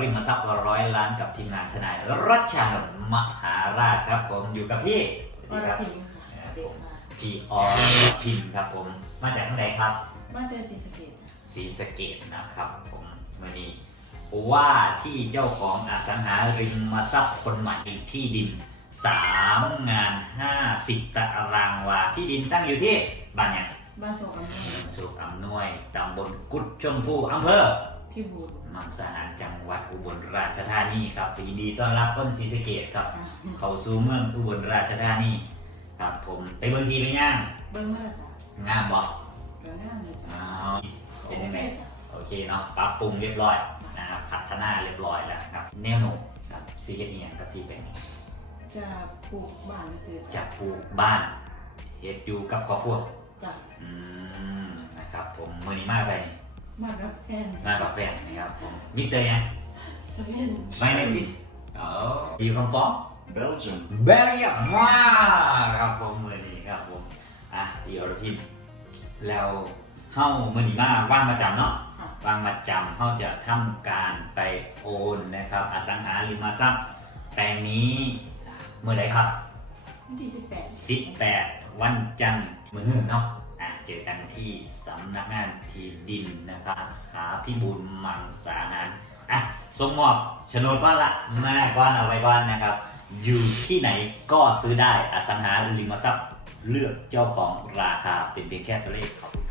ริมทรัพย์ร้อยล้านกับทีมงานทนายรัชชานนท์มหาราชครับผมอยู่กับพี่สววัสดีรครับพิงค่ะเด็กค่ะพี่อรพินครับผม มาจากที่ไหนครับบ้านเจอศรีสะเกดศรีสะเกดนะครับผมวันนี้ว่าที่เจ้าของอสังหาริมทรัพย์คนใหม่ที่ดิน 3 งาน 50 ตารางวาที่ดินตั้งอยู่ที่บ้านเนี่ยบ้านโศกอำนวยสุขอำนวยตำบลกุดชมพูอำเภอ พี่บูรมังสาหารจังหวัดอุบลราชธานีครับยินดีต้อนรับต้นศรีสะเกดครับ เข้าสู่เมืองอุบลราชธานีครับผมไปเมืองทีหรือยังเบิ้งมาจ้ะงามบอกกระง่ามเลยจ้ะอ้าวเป็นยังไงจ้ะโอเคเนาะปรับปรุงเรียบร้อยนะครับพัฒนาเรียบร้อยแล้วครับ แนวโน้มครับซีเฮ็ดอีหยังกับที่เป็นจะปลูกบ้านหรือซื้อจะปลูกบ้านเฮ็ดอยู่กับครอบครัวจ้ะอืมนะครับผมมือนี้มากไปนี่ มากับแฟนมากับแฟนนะครับผมมิเตอร์ยังสวีน My name is อ๋อ you come from Belgium. เบลเยียมว้าครับผมมือนี้ครับผมอะพี่อรพินแล้วเฮ้ามือนี้มาว่างมาจำเนาะค่ะวางมาจำเขาจะทำการไปโอนนะครับ อสังหาริมทรัพย์แปลงนี้เมื่อไหรครับวันที่สิบแปด18 วันจันทร์มือเนาะอะ เจอกันที่สำนักงานที่ดินนะครับขาพิบูลมังสานั้นอะสมมอบโฉนดก้อนละแม่ก้อนเอาไว้ก้อนนะครับ อยู่ที่ไหนก็ซื้อได้อสังหาริมทรัพย์เลือกเจ้าของราคาเป็นเพียงแค่ตัวเลขขอบคุณ